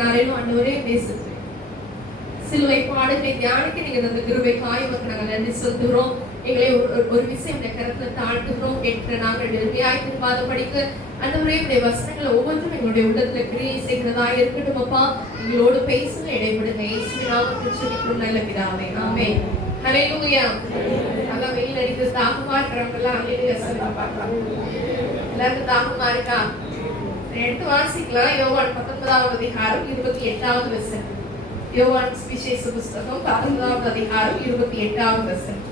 நாளிலும் ஆண்டவரே நேசிக்கிறேன். சிலுவை பாடுகளை தியானிக்க நீங்க அந்த கிருபைக்காய் நாங்கள் நன்றி செலுத்துகிறோம். எங்களை ஒரு விஷயம் இந்த கருத்துல தாழ்த்துகிறோம். கேட்கிற நாங்கள் நிர்மையாய் திரும்பாதபடிக்கு ஆண்டவரே உடைய வசனங்கள் ஒவ்வொன்றும் எங்களுடைய உள்ளத்துல கிரியை செய்கிறதா இருக்கட்டும். அப்பா எங்களோடு பேசுங்க, இடைபடுங்க. இயேசுவின் நாமத்தில் ஜெபிக்கிறோம் நல்ல பிதாவே, ஆமென். ஹல்லேலூயா. நல்லா வெயில் அடிக்குது, தாகமா இருக்கிறவங்க எல்லாம் ஹல்லேலூயா சொல்லுங்க பார்க்கலாம். எல்லாருக்கும் தாகமா இருக்கா? எடுத்து வாசிக்கலாம். யோவான் 19வது அதிகாரம் 28வது வசனம். யோவான் சுவிசேஷ புத்தகம் 19வது அதிகாரம் 28வது வசனம்.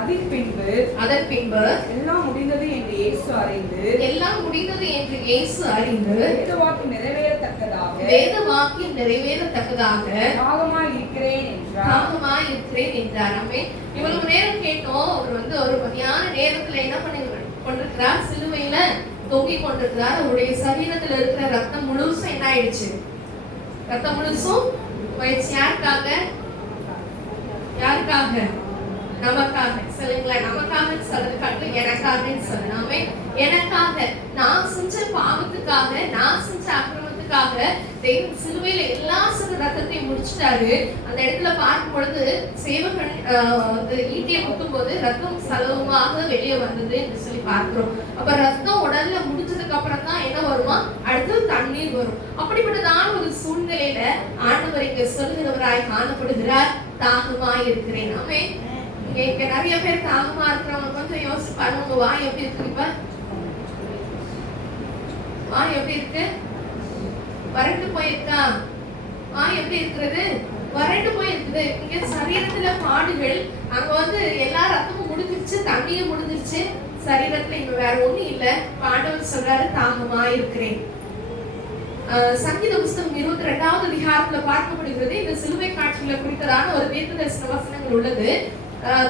அதன் பின்பு எல்லாம் முடிந்தது என்று இயேசு அறிந்து வேதவாக்கியம் நிறைவேறத்தக்கதாக தாகமாய் இருக்கிறேன் என்றார். ஆமென். இவ்வளவு நேரம் கேட்டோம். அவர் ஒரு மதியான நேரத்துல என்ன பண்ணி கொண்டிருக்கிறார்? சிலுவையில தொங்கிக் கொண்டிருக்கிறார். அவருடைய சரீரத்துல இருக்கிற ரத்தம் முழுசும் என்ன ஆயிடுச்சு? ரத்தம் முழுசும் யாருக்காக? நமக்காக. சொல்லுங்களா, நமக்காக சொல்றது கட்டு எனக்காக சொல்லலாமே. எனக்காக, நான் செஞ்ச பாவத்துக்காக, நான் செஞ்ச அக்கிரமத்துக்காக தேவன் சிலுவையில எல்லா சிறு ரத்தத்தையும் முடிச்சிட்டாரு. அந்த இடத்துல பார்க்கும் பொழுது சேவகன் ஈட்டியை குத்தும் போது ரத்தம் சலவமாக வெளியே வந்தது என்று சொல்லி பார்க்கிறோம். அப்ப ரத்தம் உடல்ல முடிஞ்சதுக்கு அப்புறம் தான் என்ன வருமா? அடுத்து தண்ணீர் வரும். அப்படிப்பட்டதான ஒரு சூழ்நிலையில ஆண்டவர் இங்க சொல்லுகிறவராய் காணப்படுகிறார். தாகமாய் இருக்கிறேன். ஆமென். இங்க நிறைய பேர் தாகமா இருக்கிறவங்க கொஞ்சம் யோசிச்சு பாருங்க. உங்க வாய் எப்படி இருக்கு? இப்ப வாய் எப்படி இருக்கு? வறண்டு போயிருக்கா? வாய் எப்படி இருக்கிறது? வறண்டு போயிருக்குது. இங்க சரீரத்துல பாடுகள். அங்க எல்லா ரத்தமும் முடிஞ்சிருச்சு, தண்ணியும் முடிஞ்சிருச்சு. சரீரத்துல இங்க வேற ஒண்ணும் இல்ல. ஆண்டவர் சொல்றாரு தாகமா இருக்கிறேன். சங்கீத புத்தகம் 22வது அதிகாரத்துல பார்க்கப்படுகிறது. இந்த சிலுவை காட்சிகளை குறித்ததான ஒரு தீர்க்கதரிசன வசனங்கள் உள்ளது.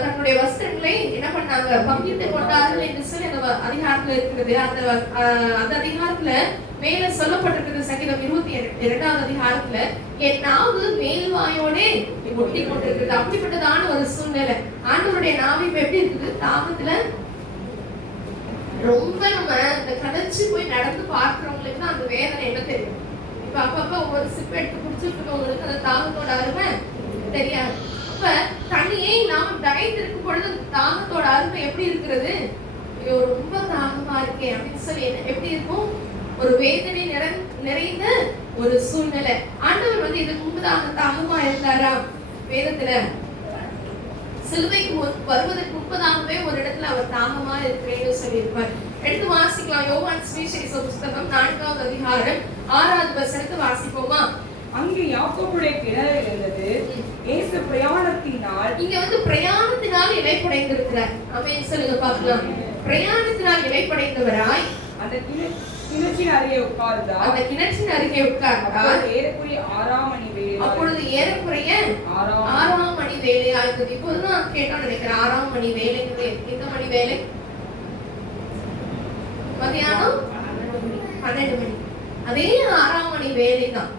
தன்னுடைய வஸ்திரங்களை என்ன பண்ணாங்க? பங்கிட்டு கொண்டார்கள் என்று சொல்லி அந்த அதிகாரத்துல இருக்கிறது. அந்த அதிகாரத்துல மேல சொல்லப்பட்டிருக்கிறது. சங்கீதம் 22வது அதிகாரத்துல என் நாவு மேல்வாயோட ஒட்டி கொண்டிருக்கிறது. அப்படிப்பட்டதான ஒரு சூழ்நிலை. ஆண்டவருடைய நாவு இப்ப எப்படி இருக்குது? தாகத்துல ரொம்ப நம்ம இந்த கடைச்சி போய் நடந்து பார்க்கிறவங்களுக்கு அந்த வேதனை என்ன தெரியும். இப்ப அப்பப்ப ஒவ்வொரு சிப்ப எடுத்து குடிச்சிட்டு இருக்கவங்களுக்கு அந்த தாகத்தோட அருமை தெரியாது. அப்ப தண்ணியே இல்லாம டயட் இருக்கும் பொழுது தாகத்தோட அருமை எப்படி இருக்கிறது? ஐயோ ரொம்ப தாகமா இருக்கேன் அப்படின்னு சொல்லி எப்படி இருக்கும்? ஒரு வேதனை நிறைந்த ஒரு சூழ்நிலை. ஆண்டவர் இதுக்கு முன்பதாக தாகமா இருந்தாரா? வேதத்துல சிலுவைக்கு வருவதற்கு முன்பதாகவே ஒரு இடத்துல அவர் தாகமா இருக்கிறேன்னு சொல்லியிருப்பார். எடுத்து வாசிக்கலாம். யோவான் சுவிசேஷ புத்தகம் 4வது அதிகாரம் 6வது வசனத்தை வாசிப்போமா? அங்கே யாக்கோபுடைய கிணறு இருந்தது. இயேசு பிரயாணத்தினால் பிரயாணத்தினால் இளைப்படைந்திருக்கிறார். ஆமென் சொல்லுங்க பார்க்கலாம். பிரயாணத்தினால் இளைப்படைந்தவராய் அந்த கிணற்றின் அருகே உட்கார்ந்தார். ஏறக்குறைய 6ஆம் மணி வேளை. அப்பொழுது ஏறக்குறைய 6ஆம் மணி வேலையா இருக்குது. இப்போதான் கேட்டோம் நினைக்கிறேன். 6ஆம் மணி வேலைங்கிறது எந்த மணி வேலை? மதியானம் 12 மணி. அதே 6ஆம் மணி வேலை தான்.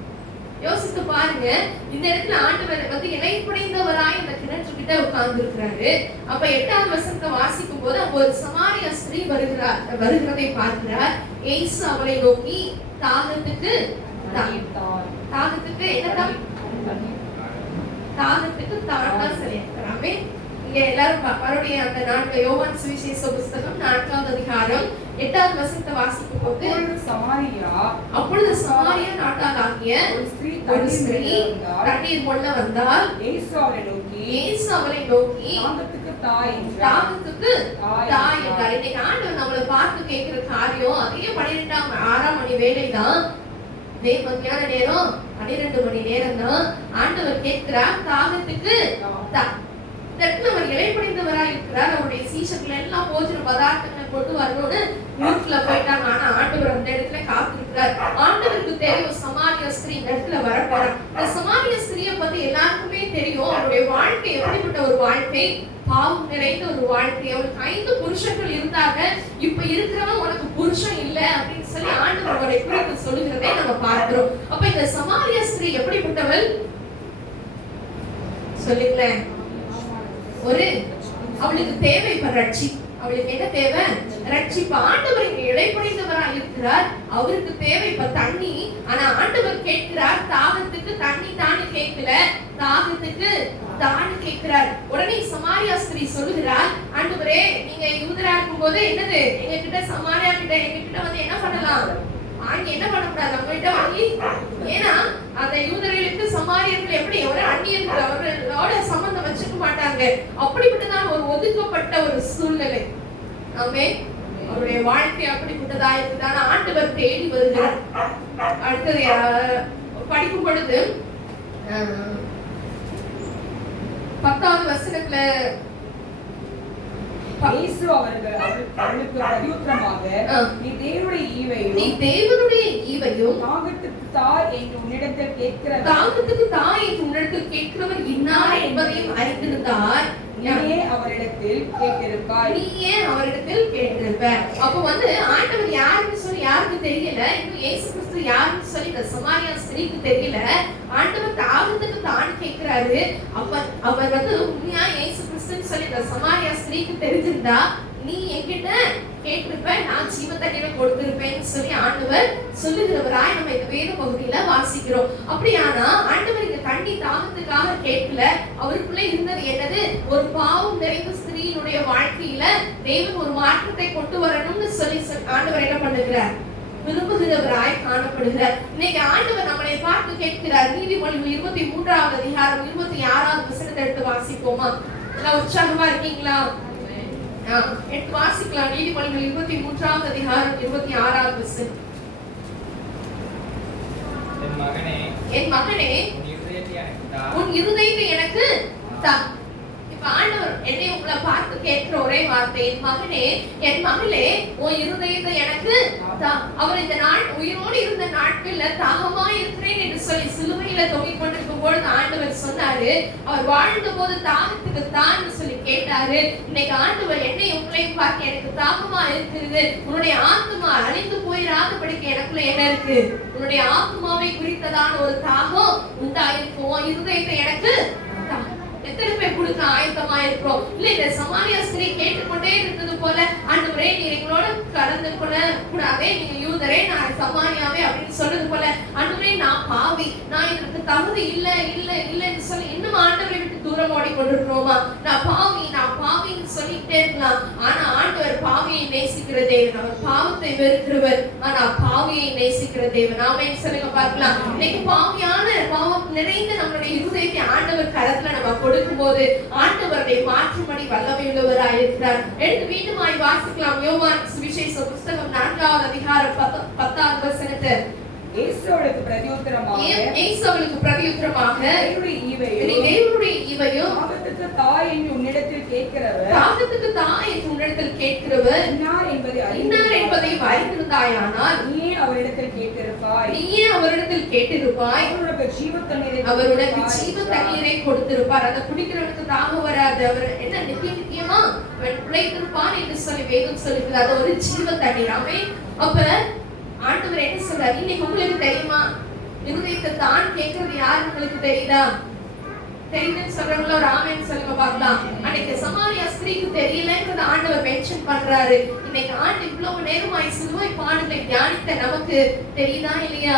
யோசித்து பாருங்க. இந்த இடத்துல ஆண்டவர் இளைப்படைந்தவராய் அந்த கிணற்றுக்கிட்ட உட்கார்ந்து இருக்கிறாரு. அப்ப 8வது வசனத்தை வாசிக்கும் போது ஒரு சமாரிய ஸ்திரீ வருகிறதை பார்க்கிறார். இயேசு அவளை நோக்கி தாகத்துக்கு என்னதான்? தாகத்துக்கு தாண்டா சொல்லியிருக்கிறாமே. இங்க எல்லாரும் மறுபடியும் அந்த யோவான் சுவிசேஷ புத்தகம் 4வது அதிகாரம் 8வது வசனத்தை வாசிக்கும் போது அப்பொழுது சமாரியா நாட்டாளாகிய ஒரு ஸ்திரீ தண்ணீர் கொள்ள வந்தால் இயேசு அவளை நோக்கி தாகத்துக்கு தாய் என்றார். இன்னைக்கு ஆண்டவர் நம்மளை பார்த்து கேட்கிற காரியம் அதே 6ஆம் மணி வேலை தான். மத்தியான நேரம் 12 மணி நேரம் தான். ஆண்டவர் கேட்கிறார் தாகத்துக்கு அவர் இளைப்படைந்தவராய் இருக்கிறார். அவருடைய சீஷர்கள் எல்லாம் போஜன பதார்த்தங்களை கொண்டு வரணும்னு ஊருக்குள்ள போயிட்டாங்க. ஆனா ஆண்டவர் அந்த இடத்துல காத்திருக்கிறார். ஆண்டவருக்கு தெரியும் சமாரிய ஸ்திரீ இந்த இடத்துல வரப்போறார். இந்த சமாரிய ஸ்திரீயை பத்தி எல்லாருக்குமே தெரியும். அவருடைய வாழ்க்கை எப்படிப்பட்ட ஒரு வாழ்க்கை? பாவம் நிறைந்த ஒரு வாழ்க்கை. அவருக்கு 5 புருஷர்கள் இருந்தாங்க. இப்ப இருக்கிறவன் உனக்கு புருஷன் இல்ல அப்படின்னு சொல்லி ஆண்டவர் அவரை குறித்து சொல்லுகிறதை நம்ம பார்க்கிறோம். அப்ப இந்த சமாரிய ஸ்திரீ எப்படிப்பட்டவள் சொல்லுங்களேன். அவளுக்கு தேவை ரட்சி. அவளுக்கு என்ன தேவை? ரட்சிப்பு. ஆண்டவர் இங்க இடைப்படைந்தவராக இருக்கிறார். அவருக்கு தேவை தண்ணி. ஆனா ஆண்டவர் கேட்கிறார் பண்ணுகிறார். உடனே சமாரியா ஸ்திரீ சொல்லுகிறார், ஆண்டவரே நீங்க யூதரா இருக்கும்போது என்னது எங்க கிட்ட சமாரியா கிட்ட எங்க கிட்ட வந்து என்ன பண்ணலாம், வாங்கி என்ன பண்ணக்கூடாது, அவங்க கிட்ட வாங்கி, ஏன்னா அந்த யூதர்களுக்கு சமாரியர்கள் எப்படி ஒரு அந்நியர்கள் அவர்களோட சம்பந்தம் வச்சுக்க மாட்டாங்க. அப்படிப்பட்டதான் ஒரு ஒதுக்கப்பட்ட ஒரு சூழ்நிலை. ஆமென். அவருடைய வாழ்க்கை அப்படிப்பட்டதா இருக்குதான ஆண்டவர் தேடி வருகிறார். அடுத்தது படிக்கும் பொழுது 10வது வசனத்துல இயேசு அவளுக்கு பிரதியுத்தரமாக, நீ தேவனுடைய ஈவையும் தாகத்துக்கு தா என்று உன்னிடத்தில் கேட்கிறவர் இன்னார் என்பதையும் அறிந்திருந்தார். நீயே அவரிடத்தில் கேட்டிருப்பாய். அப்ப வந்து ஆண்டவர் யாருன்னு சொல்லி யாருக்கு தெரியல, இன்னும் இயேசு கிறிஸ்து யாருன்னு சொல்லி இந்த சமாரியா ஸ்திரீக்கு தெரியல. ஆண்டவர் தாகத்துக்கு தான் கேட்கிறாரு. அவர் வந்து உண்மையா இயேசு கிறிஸ்துன்னு சொல்லி இந்த சமாரியா ஸ்திரீக்கு தெரிஞ்சிருந்தா, நீ என்கிட்ட கேட்டிருப்ப, நான் ஜீவ தண்ணீரை கொடுத்திருப்பேன்னு சொல்லி ஆண்டவர் சொல்லுகிறவராய் நம்ம இந்த வேத பகுதியில வாசிக்கிறோம். அப்படியானா ஆண்டவர் இந்த தண்ணி தாகத்துக்காக கேட்கல, அவருக்குள்ள இருந்தது என்னது, ஒரு பாவம் நிறைந்த ஸ்திரீயினுடைய வாழ்க்கையில தேவன் ஒரு மாற்றத்தை கொண்டு வரணும்னு சொல்லி ஆண்டவர் என்ன பண்ணுகிறார், விரும்புகிறவராய் காணப்படுகிறார். இன்னைக்கு ஆண்டவர் நம்மளை பார்த்து கேட்கிறார். நீதிமொழிகள் 23வது அதிகாரம் 26வது வசனத்தை எடுத்து வாசிப்போமா? எல்லாம் உற்சாகமா இருக்கீங்களா? எடுத்து வாசிக்கலாம். நீதிமொழிகள் 23வது அதிகாரம் 26வது வசனம். என் மகனே உன் இருதயத்தை எனக்கு தா. இப்ப ஆண்டவர் என்னை உங்களை பார்த்து கேட்கிற ஒரே வார்த்தை, என் மகனே என் மகளே உன் இருதயத்தை எனக்கு தா. அவர் இந்த உயிரோடு இருந்த நாட்கள்ல தாகமா இருக்கிறேன் என்று சொல்லி சிலுவையில தொங்கிக் கொண்டிருக்கும் பொழுது ஆண்டவர் சொன்னாரு, அவர் வாழ்ந்த போது தாகத்துக்கு தான் சொல்லி கேட்டாரு. இன்னைக்கு ஆண்டவர் என்னை உங்களையும் பார்க்க எனக்கு தாகமா இருக்கிறது, உன்னுடைய ஆத்மா அழிந்து போயிடாதபடிக்கு எனக்குள்ள என்ன இருக்கு, உன்னுடைய ஆத்மாவை குறித்ததான ஒரு தாகம் உண்டாயிருக்கும். இருதயத்தை எனக்கு எத்தனை பேர் கொடுக்க ஆயத்தமா இருக்கிறோம்? இல்ல இந்த சமாரியா ஸ்திரீ கேட்டுக்கொண்டே இருந்தது போல, ஆண்டவரே நீர் எங்களோட கலந்து கொள்ள கூடாதே, நீங்க யூதரே நான் சமாரியாவே அப்படின்னு சொன்னது போல, ஆண்டவரே நான் பாவி, நான் இதற்கு தகுதி இல்ல இல்ல இல்லன்னு சொல்லி இன்னும் ஆண்டவரை விட்டு தூரம் ஓடி கொண்டிருக்கிறோமா? நான் பாவின்னு சொல்லிட்டே இருக்கலாம். ஆனா ஆண்டவர் பாவியை நேசிக்கிற தேவன், அவர் பாவத்தை வெறுக்கிறவர், ஆனா பாவியை நேசிக்கிற தேவன். ஆமென் சொல்லுங்க பார்க்கலாம். இன்னைக்கு பாவம் நிறைந்த நம்மளுடைய இருதயத்தை ஆண்டவர் கரத்துல நம்ம கொடுக்கும் போது ஆண்டவரை மாற்றும்படி வல்லமை உள்ளவராய் இருக்கிறார். எடுத்து மீண்டுமாய் வாசிக்கலாம். யோவான் சுவிசேஷ புத்தகம் 4வது அதிகாரம் 10வது வசனத்தை. இயேசு அவளுக்கு பிரதியுத்தரமாக தேவனுடைய ஈவையும் தாகத்துக்கு தாய் என்று உன்னிடத்தில் கேட்கிறவர் இன்னார் என்பதை அறிந்திருந்தாயானால் நீயே அவரிடத்தில் கேட்டிருப்பாய். அவருடைய ஜீவ தண்ணீரை கொடுத்திருப்பார். அதை குடிக்கிறவனுக்கு தாகம் வராது. அவர் என்ன நித்தியமா பிழைத்திருப்பான் என்று சொல்லி வேதம் சொல்லுகிறது. அது ஒரு ஜீவ தண்ணீர். ஆமென். அப்ப ஆண்டவர் என்ன சொல்றாரு, இன்னைக்கு உங்களுக்கு தெரியுமா, இருதயத்தை தான் கேட்கறது யாரு உங்களுக்கு தெரியுதா? தெரியுதுன்னு சொல்றவங்கள ஒரு ஆமென் சொல்லுங்க பார்க்கலாம். அன்னைக்கு சமாரியா ஸ்திரீக்கு தெரியலன்றத ஆண்டவர் மென்ஷன் பண்றாரு. இன்னைக்கு ஆண்டு இவ்வளவு நேரமாய் சிலுவை பாடுகளை தியானித்த நமக்கு தெரியுதா இல்லையா?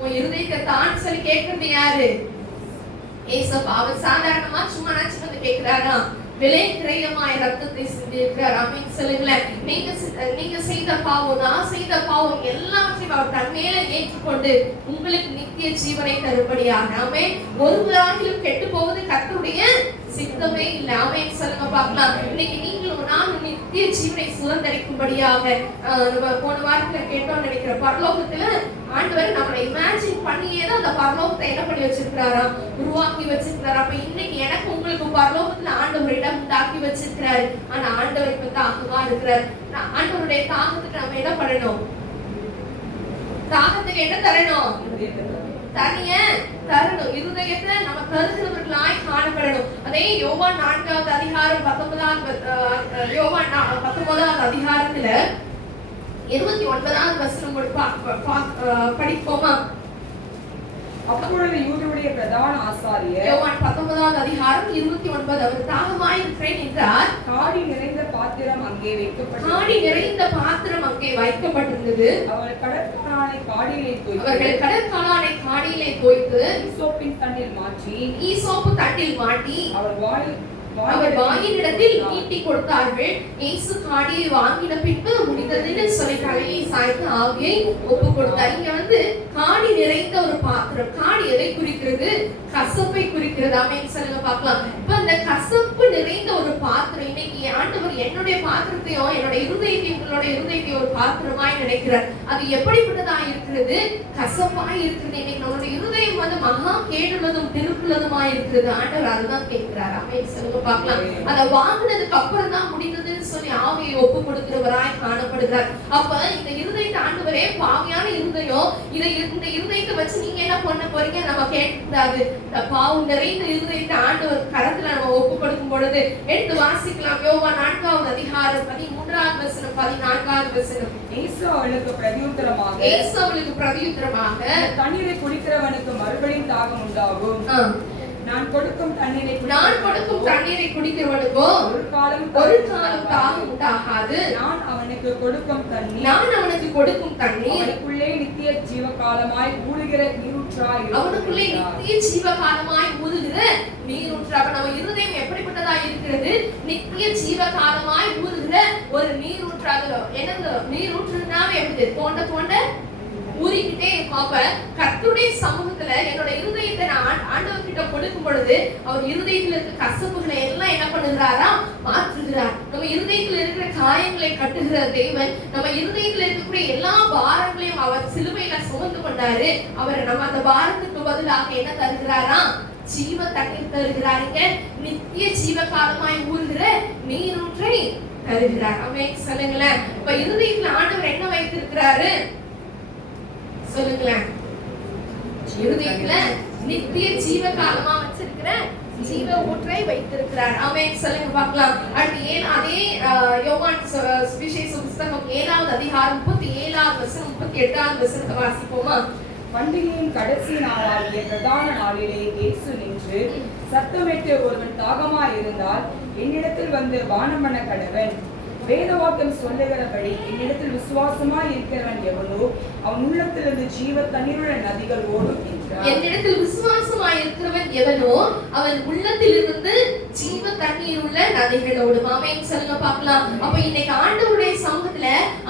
உன் இருதயத்தை தான் சொல்லி கேட்கறது யாரு? ஏசப்பா. அவர் சாதாரணமா சும்மா நினைச்சு கேட்கிறாரா? விலை கிரயமாய் ரத்தத்தை சிந்தியிருக்கிறார். ஆமென் சொல்லுங்களேன். நீங்க செய்த பாவம், நான் செய்த பாவம் எல்லாத்தையும் அவர் தன்மேல ஏற்றுக்கொண்டு உங்களுக்கு நித்திய ஜீவனை தரும்படியாக. ஆமென். ஒருவராகிலும் கெட்டு போவது கர்த்தருடைய சித்தமே இல்லை. ஆமென் சொல்லுங்க பார்க்கலாம். இன்னைக்கு நீங்களும் நானும் நித்திய ஜீவனை சுதந்தரிக்கும்படியாக நம்ம போன வாரத்துல கேட்டோம்னு நினைக்கிற பரலோகத்துல ஆண்டவர் நம்மளை இமேஜின் பண்ணியே தான் அந்த பரலோகத்தை என்ன பண்ணி வச்சிருக்கிறாரா, உருவாக்கி வச்சிருக்கிறாரு. அப்ப இன்னைக்கு எனக்கு உங்களுக்கு பரலோகத்துல ஆண்டவர் இடம் உண்டாக்கி வச்சிருக்கிறாரு. ஆனா ஆண்டவர் இப்ப தாகமா இருக்கிறார். ஆண்டவருடைய தாகத்துக்கு நம்ம என்ன பண்ணணும்? தாகத்துக்கு என்ன தரணும்? தனிய தரணும். இருதயத்தை நம்ம தருகிறவர்களாய் காணப்படணும். அதே யோவான் 4வது அதிகாரம் 19வது அதிகாரத்துல 29வது வசனம் படிப்போமா? அப்பொழுது யூதருடைய பிரதான ஆசாரியர், யோவான் 19வது அதிகாரம் 29, அவர் தாகமாய் இருக்கிறேன் என்றார். காடி நிறைந்த பாத்திரம் அங்கே வைக்கப்பட்டிருந்தது. அவர்கள் கடற்காலானை காடியிலே தோய்த்து ஈசோப்பின் தண்ணில் மாற்றி ஈசோப்பு தட்டில் மாட்டி அவர் அவர் வாயினிடத்தில் நீட்டி கொடுத்தார்கள். இயேசு காடியை வாங்கின பின்பு முடிந்ததுன்னு சொல்லி தலையை சாய்த்து ஆவியை ஒப்பு கொடுத்தார். இங்க வந்து காடி நிறைந்த ஒரு பாத்திரம். காடி எதை குறிக்கிறது? கசப்பை குறிக்கிறது. ஆமென் சொல்லுங்க பார்க்கலாம். இப்ப அந்த கசப்பு நிறைந்த ஒரு பாத்திரம், இன்னைக்கு ஆண்டவர் என்னுடைய பாத்திரத்தையும் என்னோட இருதயத்தையும் உங்களுடைய இருதயத்தையும் ஒரு பாத்திரமாய் நினைக்கிறார். அது எப்படிப்பட்டதா இருக்கிறது? கசப்பாய் இருக்கிறது. இன்னைக்கு நம்மளுடைய இருதயம் வந்து மகா கேடுள்ளதும் திருப்புள்ளதுமாய் இருக்கிறது. ஆண்டவர் அதுதான் கேட்கிறார். ஆமென் சொல்லுங்க பார்க்கலாம். அதை வாங்கினதுக்கு அப்புறம் தான் முடிந்ததுன்னு சொல்லி ஆவியை ஒப்பு கொடுக்கிறவராய் காணப்படுகிறார். அப்ப இந்த இருதயத்தை ஆண்டவரே பாவியான இருதயம், இந்த இருதயத்தை வச்சு நீங்க என்ன பண்ண போறீங்க நம்ம கேட்கக்கூடாது. இந்த பாவம் நிறைந்த இருதயத்தை ஆண்டவர் கரத்துல நம்ம ஒப்பு கொடுக்கும் பொழுது எடுத்து வாசிக்கலாம். யோவான் 4வது அதிகாரம் 13வது வசனம் 14வது வசனம். இயேசு அவளுக்கு பிரதியுத்தரமாக தண்ணீரை குடிக்கிறவனுக்கு மறுபடியும் தாகம் உண்டாகும். நான் கொடுக்கும் தண்ணீரை குடிக்கிறவனுக்கோ ஒரு காலம் தாகம் உண்டாகாது. நான் அவனுக்கு கொடுக்கும் தண்ணீர் அவனுக்குள்ளே நித்திய ஜீவகாலமாய் ஊறுகிற நீரூற்றாய். அவனுக்குள்ளே நித்திய ஜீவகாலமாய் ஊறுகிற நீரூற்றாக. நம்ம இருதயம் எப்படிப்பட்டதா இருக்கிறது? நித்திய ஜீவகாலமாய் ஊறுகிற ஒரு நீரூற்றாக. என்னது நீரூற்றுனாவே எப்படி? தோண்ட ஊறிக்கிட்டே இருக்கும். அப்ப கர்த்தருடைய சமூகத்துல என்னோட இருதயத்தை நான் ஆண்டவர் கிட்ட கொடுக்கும் பொழுது அவர் இருதயத்துல இருக்க கசப்புகளை எல்லாம் என்ன பண்ணுகிறாரா? மாற்றுகிறார். நம்ம இருதயத்துல இருக்கிற காயங்களை கட்டுகிற தேவன் நம்ம இருதயத்துல இருக்கக்கூடிய எல்லா பாரங்களையும் அவர் சிலுவையில சுமந்து கொண்டாரு. அவர் நம்ம அந்த பாரத்துக்கு பதிலாக என்ன தருகிறாரா? ஜீவ தண்ணீர் தருகிறாருங்க. நித்திய ஜீவகாலமாய் ஊறுகிற நீரூற்றை தருகிறார். ஆமென் சொல்லுங்களேன். இப்ப இருதயத்துல ஆண்டவர் என்ன வைத்திருக்கிறாரு சொல்லுங்களேன்? இருதயத்துல நித்திய ஜீவகாலமா வச்சிருக்கிற ஜீவ ஊற்றை வைத்திருக்கிறார். ஆமென் சொல்லுங்க பார்க்கலாம். அடுத்து அதே யோவான் சுவிசேஷ புத்தகம் 7வது அதிகாரம் 37வது வசனம் 38வது வசனத்தை வாசிப்போமா? பண்டிகையின் கடைசி நாளாகிய பிரதான நாளிலே இயேசு நின்று சத்தமிட்டு, ஒருவன் தாகமாய் இருந்தால் என்னிடத்தில் வந்து பானம் பண்ண கடவன். வேதவாக்கியம் சொல்லுகிறபடி என்னிடத்தில் விசுவாசமாய் இருக்கிறவன் எவனோ அவன் உள்ளத்திலிருந்து ஜீவ தண்ணீருள்ள நதிகள் ஓடும் என்றார். என்னிடத்தில் விசுவாசமாய் இருக்கிறவன் எவனோ அவன் உள்ளத்திலிருந்து ஜீவ தண்ணீருள்ள நதிகள் ஓடும். ஆமென் சொல்லுங்க பார்க்கலாம். அப்ப இன்னைக்கு ஆண்டவருடைய சமூகத்துல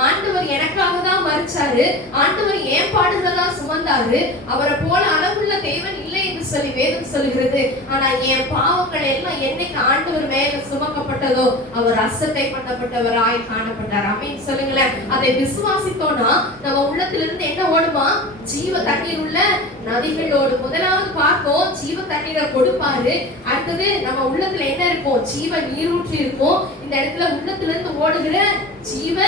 ஆண்டவர் எனக்காக தான் மரிச்சாரு, ஆண்டவர் ஏன் பாடுகளை தான் சுமந்தாரு, அவரை போல அளவுள்ள தேவன் இல்லை என்று சொல்லி வேதம் சொல்லுகிறது. ஆனா என் பாவங்கள் எல்லாம் என்னைக்கு ஆண்டவர் மேல சுமக்கப்பட்டதோ அவர் அசட்டை பண்ணப்பட்டவராய் காணப்பட்டார். ஆமென் சொல்லுங்களேன். அதை விசுவாசித்தோம்னா நம்ம உள்ளத்திலிருந்து என்ன ஓடுமா? ஜீவ தண்ணீர் உள்ள நதிகளோடு. முதலாவது பார்த்தோம் ஜீவ தண்ணீரை கொடுப்பாரு. அடுத்தது நம்ம உள்ளத்துல என்ன இருக்கும்? ஜீவ நீரூற்று இருக்கும். இந்த இடத்துல உள்ளத்திலிருந்து ஓடுகிற ஜீவ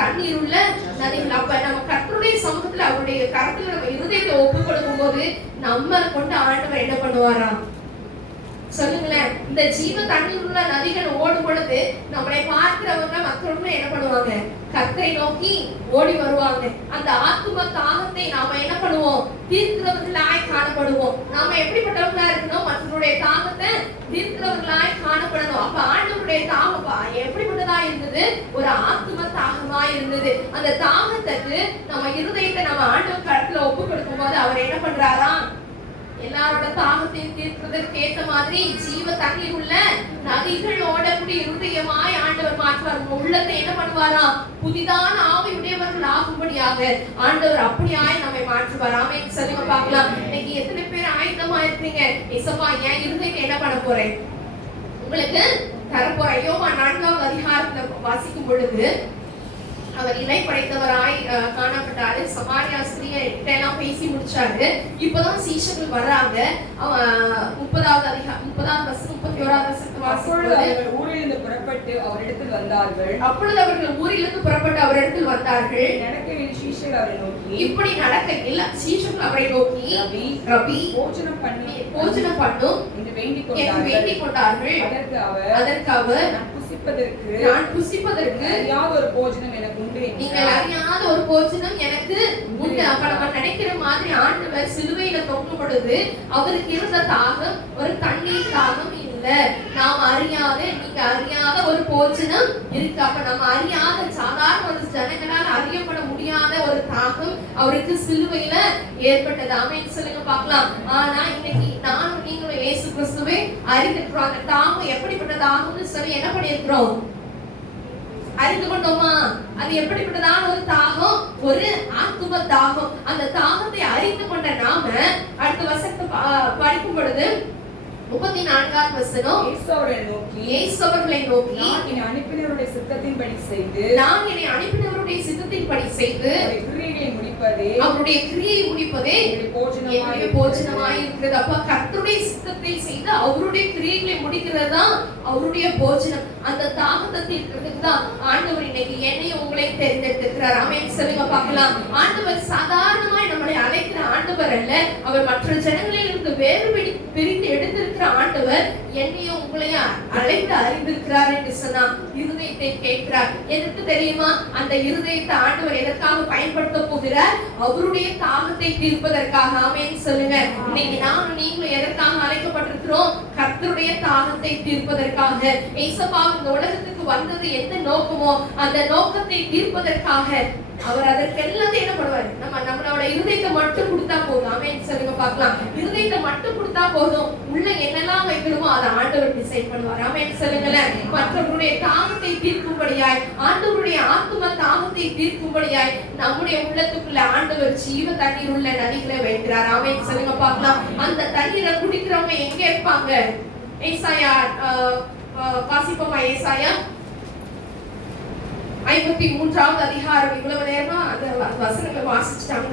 தண்ணீர் உள்ள நதிகள். அப்ப நம்ம கர்த்தருடைய சமூகத்துல அவருடைய கரத்துல நம்ம இருதயத்தை ஒப்பு கொடுக்கும் போது நம்ம கொண்டு ஆண்டவர் என்ன பண்ணுவாரா? சொல்லுங்களேன். இந்த ஜீவ தண்ணீர் உள்ள நதிகள் ஓடும் பொழுது நம்மளை பார்க்கிறவங்க மற்றவங்க என்ன பண்ணுவாங்க? கர்த்தரை நோக்கி ஓடி வருவாங்க. அந்த ஆத்தும தாகத்தை நாம என்ன பண்ணுவோம்? தீர்க்கிறவர்களாய் காணப்படுவோம். நாம எப்படிப்பட்டவங்களா இருக்கணும்? மற்றவருடைய தாகத்தை தீர்க்கிறவர்களாய் காணப்படணும். அப்ப ஆண்டவருடைய தாகம் எப்படிப்பட்டதா இருந்தது? ஒரு ஆத்தும தாகமாய் இருந்தது. அந்த தாகத்துக்கு நம்ம இருதயத்தை நம்ம ஆண்டவர் கரத்துல ஒப்பு கொடுக்கும் போது அவர் என்ன பண்றாரா? எல்லாரோட தாகத்தையும் தீர்ப்பதற்கு ஏற்ற மாதிரி ஜீவ தண்ணீர் உள்ள நதிகள் ஓடக்கூடிய இருதயமாய் ஆண்டவர் மாற்றுவார். உள்ளத்தை என்ன பண்ணுவாரா? புதிதான ஆவியுடையவர்கள் ஆகும்படியாக ஆண்டவர் அப்படியாய் நம்மை மாற்றுவார். ஆமென் சொல்லுங்க பார்க்கலாம். இன்னைக்கு எத்தனை பேர் ஆயுதமா இருக்கீங்க? இயேசுவா என் இருதயத்தை என்ன பண்ண போறேன்? உங்களுக்கு தரப்போறேன். யோவான் 4வது அதிகாரத்துல வாசிக்கும் பொழுது அவர் இலை படைத்தவராய் காணப்பட்டாரு. சமாரியா ஸ்திரீகிட்ட எல்லாம் பேசி முடிச்சாரு. இப்பதான் சீஷர்கள் வர்றாங்க. 30வது அதிகாரம் 30வது வசனம் 31வது வசனத்தை வாசிக்கும்போது ஊரிலிருந்து புறப்பட்டு அவரிடத்தில் வந்தார்கள். அப்பொழுது அவர்கள் ஊரிலிருந்து புறப்பட்டு அவரிடத்தில் வந்தார்கள். நடக்கையில் சீஷர்கள் அவரை நோக்கி, இப்படி நடக்கையில் சீஷர்கள் அவரை நோக்கி, ரபி போஜனம் பண்ணும் என்று வேண்டிக் கொண்டார்கள். அதற்கு அவர் நான் புசிப்பதற்கு அறியாத ஒரு போஜனம் எனக்கு உண்டு. நீங்கள் அறியாத ஒரு போஜனம் எனக்கு உண்டு. அப்ப நம்ம நினைக்கிற மாதிரி ஆண்டவர் சிலுவையில தொங்கும் பொழுது அவருக்கு இருந்த தாகம் ஒரு தண்ணீர் தாகம் இல்ல. நாம் அறியாத, நீங்க அறியாத ஒரு போஜனம் இருக்கு. அப்ப நம்ம அறியாத சாதாரண ஒரு ஜனங்களால் அறியப்பட முடியாத ஒரு தாகம் அவருக்கு சிலுவையில ஏற்பட்டது. ஆமென் சொல்லுங்க பார்க்கலாம். ஆனா இன்னைக்கு நானும் நீங்களும் இயேசு கிறிஸ்துவை ஏற்கனவே அறிந்திருக்கிறோம். அந்த தாகம் எப்படிப்பட்ட தாகம்னு சொல்லி என்ன பண்ணியிருக்கிறோம், அறிந்து கொண்டோமா? அது எப்படிப்பட்டதான ஒரு தாகம், ஒரு ஆத்தும தாகம். அந்த தாகத்தை அறிந்து கொண்ட நாம அடுத்த வசனத்தை படிக்கும் பொழுது 34வது வசனம், இயேசுவர்களை நோக்கி நான் என்னை அனுப்பினவருடைய சித்தத்தின்படி செய்து கிரியையை முடிப்பதே அவருடைய கிரியை முடிப்பதே என்னுடைய போஜனமாய் இருக்கிறது. அப்ப கர்த்தருடைய சித்தத்தை செய்து அவருடைய கிரியைகளை முடிக்கிறது தான் அவருடைய போஜனம். அந்த தாகத்தை தீர்க்கிறதுக்கு தான் ஆண்டவர் இன்னைக்கு என்னையும் உங்களையும் தேர்ந்தெடுத்திருக்கிறார். ஆமென் சொல்லுங்க பார்க்கலாம். ஆண்டவர் சாதாரணமாய் நம்மளை அழைக்கிற ஆண்டவர் அல்ல, அவர் மற்ற ஜனங்களில் இருந்து வேறு பிரித்து எடுத்திருக்கிற ஆண்டவர் என்னையும் உங்களையும் அழைத்து அறிந்திருக்கிறார் என்று சொன்னா இருதயத்தை கேட்கிறார். எதற்கு தெரியுமா? அந்த இருதயத்தை ஆண்டவர் எதற்காக பயன்படுத்த போகிறார்? அவருடைய தாகத்தை தீர்ப்பதற்காக. ஆமென் சொல்லுங்க. இன்னைக்கு நானும் நீங்களும் எதற்காக அழைக்கப்பட்டிருக்கிறோம்? கர்த்தருடைய தாகத்தை தீர்ப்பதற்காக. இயேசுவா இந்த உலகத்துக்கு வந்தது எந்த நோக்கமோ அந்த நோக்கத்தை தீர்ப்பதற்காக. அவர் அதற்கு எல்லாத்தையும் என்ன பண்ணுவார்? நம்மளோட இருதயத்தை மட்டும் கொடுத்தா போதும். ஆமென் சொல்லுங்க பார்க்கலாம். இருதயத்தை மட்டும் கொடுத்தா போதும், உள்ள என்னெல்லாம் வைக்கணுமோ அதை ஆண்டவர் டிசைட் பண்ணுவார். ஆமென் சொல்லுங்களேன். மற்றவருடைய தாகத்தை தீர்க்கும்படியாய், ஆண்டவருடைய ஆத்தும தாகத்தை தீர்க்கும்படியாய் நம்முடைய உள்ளத்துக்குள்ள ஆண்டவர் ஜீவ தண்ணீர் உள்ள நதிகளை வைக்கிறார். ஆமென் சொல்லுங்க பார்க்கலாம். அந்த தண்ணீரை குடிக்கிறவங்க எங்க இருப்பாங்க? ஏசாயா வாசிப்போமா? ஏசாயா 53வது அதிகாரம். இவ்வளவு நேரமா அந்த வசனங்களை வாசிச்சுட்டாங்க.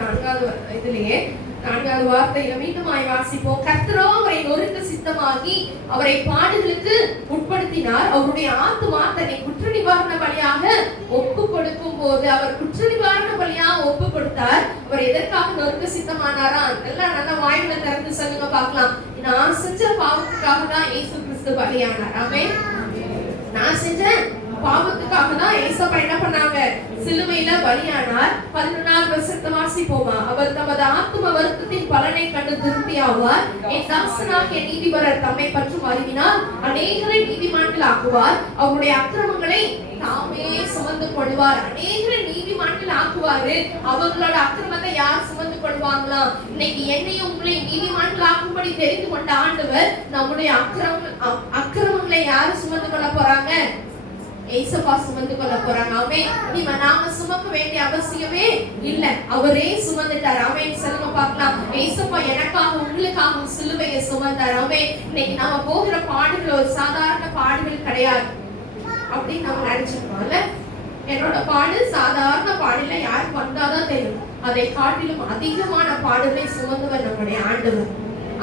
4வது வார்த்தையில மீண்டுமாய் வாசிப்போம். கர்த்தரோ அவரை நொறுக்க சித்தமாகி அவரை பாடுகளுக்கு உட்படுத்தினார். அவருடைய ஆத்துமா தன்னை குற்ற நிவாரண பலியாக ஒப்பு கொடுக்கும் போது அவர் குற்ற நிவாரண பலியாக ஒப்பு கொடுத்தார். அவர் எதற்காக நொறுக்க சித்தமானாரா? எல்லாம் நல்லா வாயில திறந்து சொல்லுங்க பார்க்கலாம். நான் செஞ்ச பாவத்துக்காக தான் இயேசு கிறிஸ்து பலியானார். ஆமென். நான் செஞ்ச பாவத்துக்காக தான் ஏசப்பா என்ன பண்ணாங்க? சிலுவையில பலியானார். 11வது வசனத்தை வாசிப்போமா? அவர் தமது ஆத்தும வருத்தத்தின் பலனை கண்டு திருப்தியாவார். என் தாசனாகிய நீதிபரர் தம்மை பற்றும் அறிவினால் அநேகரை நீதிமான்கள் ஆக்குவார். அவருடைய அக்கிரமங்களை தாமே சுமந்து கொள்வார். அநேகரை நீதிமான்கள் ஆக்குவாரு. அவங்களோட அக்கிரமத்தை யார் சுமந்து கொள்வாங்களாம்? இன்னைக்கு என்னையும் உங்களை நீதிமான்கள் ஆக்கும்படி தெரிந்து கொண்ட ஆண்டவர் நம்முடைய அக்கிரமங்களை யாரு சுமந்து கொள்ள போறாங்க? ஏசப்பா சுமந்து கொள்ள போறாங்க. ஆமென். நாம சுமக்க வேண்டிய அவசியமே இல்ல, அவரே சுமந்துட்டார். ஆமென் சொல்லுங்க பார்க்கலாம். ஏசப்பா எனக்காக உங்களுக்காக சிலுவையை சுமந்தார். ஆமென். இன்னைக்கு நாம போகிற பாடுகள் ஒரு சாதாரண பாடுகள் கிடையாது அப்படின்னு நம்ம நினைச்சிருக்கோம்ல. என்னோட பாடு சாதாரண பாடல யாருக்கு வந்தாதான் தெரியும். அதை காட்டிலும் அதிகமான பாடுகளை சுமந்தவர் நம்முடைய ஆண்டவர்.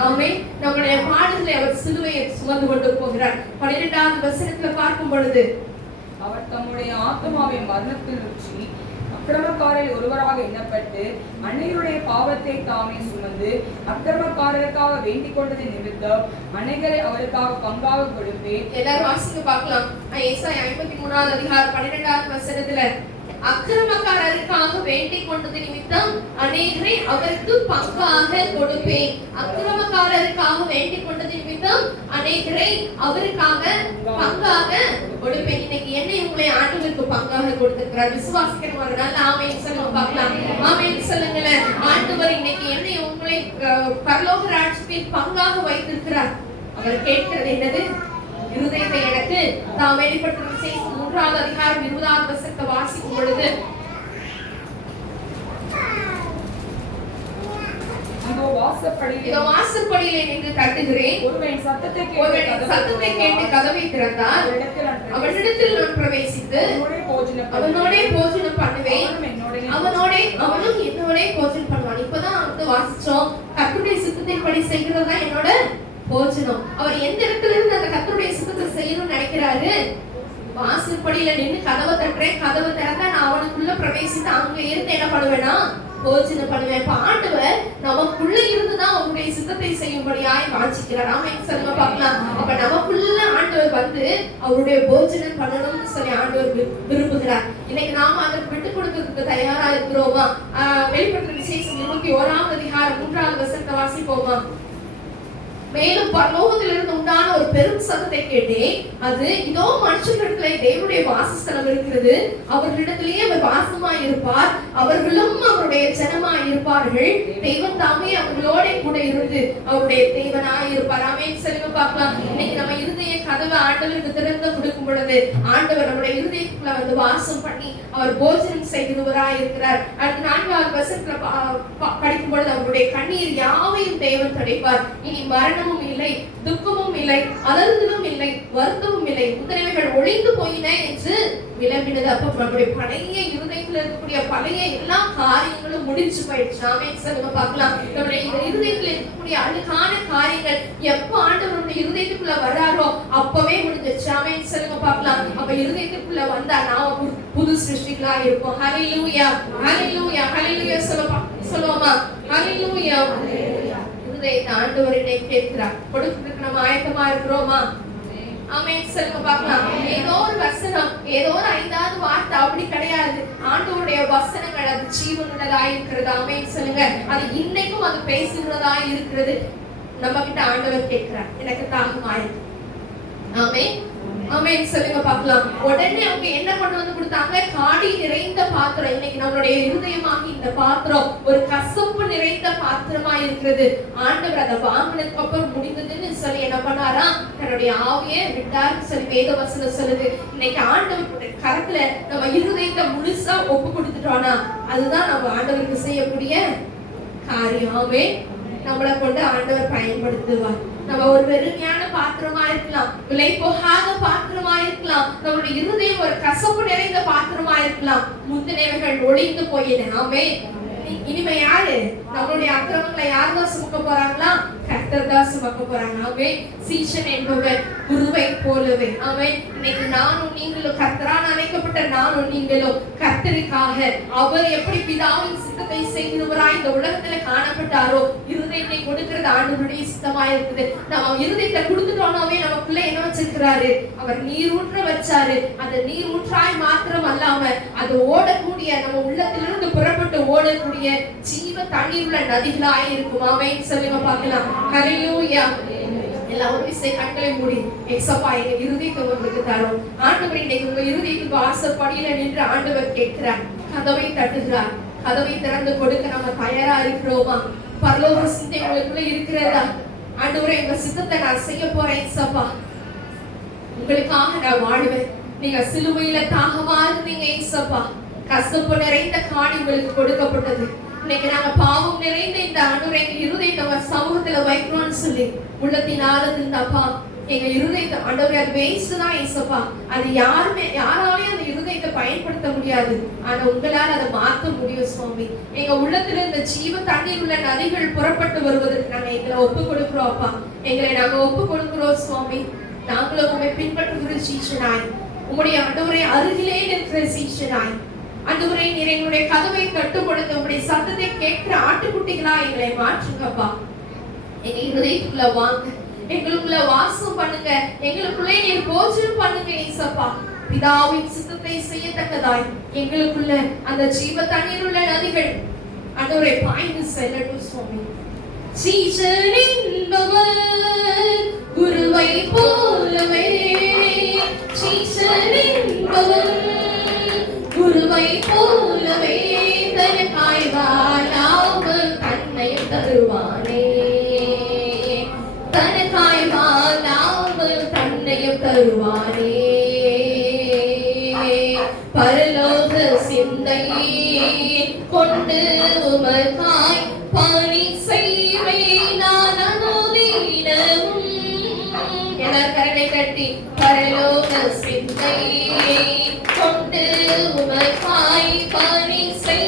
ஆமென். நம்முடைய பாடுகளை அவர் சிலுவையை சுமந்து கொண்டு போகிறார். 12வது வசனத்துல பார்க்கும் பொழுது அவர் தம்முடைய ஆத்மாவை மரணத்தில் ஊற்றி அக்கிரமக்காரரில் ஒருவராக எண்ணப்பட்டு அநேகருடைய பாவத்தை தாமே சுமந்து அக்கிரமக்காரருக்காக வேண்டிக் கொண்டது நிமித்தம் அநேகரை அவருக்காக பங்காக கொடுப்பேன். எல்லாரும் வாசிக்க பார்க்கலாம். ஏசாயா 53வது அதிகாரம் 12வது வசனத்துல அக்கிரமக்காரருக்காக வேண்டிக் கொண்டது நிமித்தம் அநேகரை அவருக்கு பங்காக கொடுப்பேன். அக்கிரமக்காரருக்காக வேண்டிக் கொண்டது நிமித்தம் அநேகரை அவருக்காக பங்காக கொடுப்பேன். இன்னைக்கு என்னை உங்களை ஆண்டவருக்கு பங்காக கொடுத்திருக்கிறார். விசுவாசிக்கிறவங்க ஆமென் சொல்லுங்க பார்க்கலாம். ஆமென் சொல்லுங்களேன். ஆண்டவர் இன்னைக்கு என்னை உங்களை பரலோக ராஜ்யத்தில் பங்காக வைத்திருக்கிறார். அவர் கேட்கிறது என்னது? இருதயத்தை எனக்கு தாம் வெளிப்படுத்தும் 3வது அதிகாரம் 20வது வசனத்தை வாசிக்கும் பொழுது வாசற்படியிலே நின்று தட்டுகிறேன். ஒருவன் சத்தத்தை கேட்டு கதவை திறந்தால் அவனிடத்தில் நான் பிரவேசித்து அவனோடே போஜனம் பண்ணுவேன். அவனும் என்னோட போஜனம் பண்ணுவான். இப்பதான் வந்து வாசிச்சோம். கர்த்தருடைய சித்தத்தின்படி செய்கிறதா என்னோட போஜனம். அவர் எந்த இடத்துல இருந்து அந்த கர்த்தருடைய சித்தத்தை செய்யணும்னு நினைக்கிறாரு? வாசற்படியில நின்று கதவை தட்டுறேன். கதவை திறந்தா நான் அவனுக்குள்ள பிரவேசித்து அங்க இருந்து என்ன பண்ணுவேன்னா போஜனம் பண்ணுவேன். இப்ப ஆண்டவர் நமக்குள்ள இருந்துதான் அவருடைய சித்தத்தை செய்யும்படியாய் வாஞ்சிக்கிறார். ஆமென் சொல்லுங்க பார்க்கலாம். அப்ப நமக்குள்ள ஆண்டவர் வந்து அவருடைய போஜனம் பண்ணணும்னு சொல்லி ஆண்டவர் விரும்புகிறார். இன்னைக்கு நாம அதற்கு விட்டு கொடுக்கிறதுக்கு தயாரா இருக்கிறோமா? வெளிப்படுத்தும் விசேஷம் 21வது அதிகாரம் 3வது வசனத்தை வாசிப்போமா? மேலும் பரலோகத்திலிருந்து உண்டான ஒரு பெரும் சத்தத்தை கேட்டேன். அது இதோ மனுஷர்களிடத்திலே தேவனுடைய வாசஸ்தலம் இருக்கிறது, அவர்களிடத்திலேயே அவர் வாசமாய் இருப்பார், அவர்களும் அவருடைய ஜனமாய் இருப்பார்கள், தெய்வம் தாமே அவர்களோட கூட இருந்து அவருடைய தேவனாய் இருப்பார். ஆமென். சொல்லுங்க பார்க்கலாம். இன்னைக்கு நம்ம இருதய கதவை ஆண்டவருக்கு திறந்து கொடுக்கும் பொழுது ஆண்டவர் நம்முடைய இருதயத்துக்குள்ள வந்து வாசம் பண்ணி அவர் போஜனம் செய்கிறவராய் இருக்கிறார். அடுத்த 4வது வசனத்துல படிக்கும் பொழுது அவருடைய கண்ணீர் யாவையும் தேவன் துடைப்பார். இனி மரணமும் இல்லை, துக்கமும் இல்லை, அலறுதலும் இல்லை, வருத்தமும் இல்லை, முதலியவைகள் ஒழிந்து போயின என்று விளம்பினது. அப்ப நம்முடைய பழைய இருதயத்தில் இருக்கக்கூடிய பழைய எல்லா காரியங்களும் முடிஞ்சு போயிடுச்சு. ஆமென். சொல்லுங்க பார்க்கலாம். நம்முடைய இருதயத்தில் இருக்கக்கூடிய அழுக்கான காரியங்கள் எப்ப ஆண்டவருடைய இருதயத்துக்குள்ள வர்றாரோ அப்பவே முடிஞ்சிச்சு. ஆமென். சொல்லுங்க பார்க்கலாம். அப்ப இருதயத்துக்குள்ள வந்தா நாம புது சிருஷ்டிகளா இருப்போம். ஹல்லேலூயா, ஹல்லேலூயா, ஹல்லேலூயா சொல்லுவோமா? ஹல்லேலூயா. இருதயத்தை ஆண்டவரிடே கேட்கிறார். கொடுக்கிறதுக்கு நம்ம ஆயத்தமா இருக்கிறோமா? ஆமென். சொல்லுங்க பார்க்கலாம். ஏதோ ஒரு வசனம், ஏதோ ஒரு 5வது வார்த்தை அப்படி கிடையாது. ஆண்டவருடைய வசனங்கள் அது ஜீவனுள்ளதாய் இருக்கிறது. ஆமென். சொல்லுங்க. அது இன்னைக்கும் அது பேசுகிறதாய் இருக்கிறது. நம்ம கிட்ட ஆண்டவர் கேட்கிறார், எனக்கு தாகமாயிருக்கு. ஆமென். ஆமென். சொல்லுங்க பார்க்கலாம். உடனே அவங்க என்ன கொண்டு வந்து கொடுத்தாங்க? காடி நிறைந்த பாத்திரம். இன்னைக்கு நம்மளுடைய இருதயமாகி இந்த பாத்திரம் ஒரு கசப்பு நிறைந்த பாத்திரமா இருக்கிறது. ஆண்டவர் அதை வாங்கினதுக்கு அப்புறம் முடிந்ததுன்னு சொல்லி என்ன பண்ணாரா? தன்னுடைய ஆவியை விட்டாருன்னு சொல்லி வேத வசனம் சொல்லுது. இன்னைக்கு ஆண்டவருடைய கரத்துல நம்ம இருதயத்தை முழுசா ஒப்பு கொடுத்துட்டோம்னா அதுதான் நம்ம ஆண்டவருக்கு செய்யக்கூடிய காரியம். ஆமென். நம்மளை கொண்டு ஆண்டவர் பயன்படுத்துவார். நம்ம ஒரு வெறுமையான பாத்திரமா இருக்கலாம், விலை போகாத பாத்திரமா இருக்கலாம், நம்மளுடைய இருதயம் ஒரு கசப்பு நிறைந்த பாத்திரமா இருக்கலாம். முந்தினவைகள் ஒழிந்து போயின. ஆமென். இனிமே யாரு நம்மளுடைய அக்கிரமங்களை யாருதான் சுமக்க போறாங்களா? கர்த்தர் தான் சுமக்க போறாங்க. ஆமென். சீஷன் என்பவர் குருவை போலவே. ஆமென். இன்னைக்கு நானும் நீங்களும் கர்த்தரால் அழைக்கப்பட்ட நானும் நீங்களும் கர்த்தருக்காக அவர் எப்படி பிதாவின் சித்தத்தை செய்கிறவராய் இந்த உலகத்துல காணப்பட்டாரோ இருதயத்தை கொடுக்கிறது ஆண்டவருடைய சித்தமா இருக்குது. நம்ம இருதயத்தை கொடுத்துட்டோம்னாவே நமக்குள்ள என்ன வச்சிருக்கிறாரு? அவர் நீர் ஊற்ற வச்சாரு. அந்த நீர் ஊற்றாய் மாத்திரம் அல்லாம அது ஓடக்கூடிய, நம்ம உள்ளத்திலிருந்து புறப்பட்டு ஓடக்கூடிய ஜீவ தண்ணீர் உள்ள நதிகளாய் இருக்கும். ஆமென். சொல்லுங்க பார்க்கலாம். ஹல்லேலூயா. எல்லாரும் விசை கண்களை மூடி ஏசப்பா எங்க இருதயத்தை உங்களுக்கு தரும். ஆண்டவர் இன்னைக்கு உங்க இருதயத்துக்கு வாசப்படியில நின்று ஆண்டவர் கேட்கிறார், கதவை தட்டுகிறார். கதவை திறந்து கொடுக்க நம்ம தயாரா இருக்கிறோமா? பரலோக சிந்தை உங்களுக்குள்ள இருக்கிறதா? ஆண்டவரே உங்க சித்தத்தை நான் செய்ய போறேன் ஏசப்பா, உங்களுக்காக நான் வாழ்வேன். நீங்க சிலுவையில தாகமா இருந்தீங்க ஏசப்பா, கசப்பு நிறைந்த காணி உங்களுக்கு கொடுக்கப்பட்டது. இன்னைக்கு நாங்க பாவம் நிறைந்த இந்த ஆண்டவரே எங்க இருதயத்தை சமூகத்துல வைக்கிறோம்னு சொல்லி உள்ளத்தின் ஆழத்தின் அப்பா எங்க இருதயத்தை ஆண்டவரே அது வேஸ்ட் தான் ஏசப்பா. அது யாராலையும் அந்த இருதயத்தை பயன்படுத்த முடியாது. ஆனா உங்களால் அதை மாற்ற முடியும் சுவாமி. எங்க உள்ளத்துல இந்த ஜீவ தண்ணீர் உள்ள நதிகள் புறப்பட்டு வருவதற்கு நாங்க எங்களை ஒப்பு கொடுக்கிறோம் அப்பா. எங்களை நாங்க ஒப்பு கொடுக்கிறோம் சுவாமி. நாங்களும் உண்மை பின்பற்றுகிற சீஷனாய், உங்களுடைய ஆண்டவரே அருகிலே இருக்கிற சீஷனாய், ஆண்டவரே நீர் எங்களுடைய கதவை தட்டும் பொழுது உங்களுடைய சத்தத்தை கேட்கிற ஆட்டுக்குட்டிகளா எங்களை மாற்றுங்கப்பா. எங்க இருதயத்துக்குள்ள வாங்க, எங்களுக்குள்ள வாசம் பண்ணுங்க, எங்களுக்குள்ளே நீர் போஜனம் பண்ணுங்க ஏசப்பா. பிதாவின் சித்தத்தை செய்யத்தக்கதாய் எங்களுக்குள்ள அந்த ஜீவ தண்ணீர் உள்ள நதிகள் ஆண்டவரே பாய்ந்து செல்லட்டும் சுவாமி. சீஷனின்பவர் குருவை போலவே, சீஷனின்பவர் குருவை போலவே தனக்காய் வாழாமல் தன்னையும் தருவானே, தனக்காய் வாழாமல் தன்னையும் தருவானே. பரலோக சிந்தையை கொண்டு உமக்காய் பணி செய்வேன் நான் அனுதினமும். எல்லாரும் கரங்களை தட்டி பரலோக சிந்தையை கொண்டு உமக்காய் பணி செய்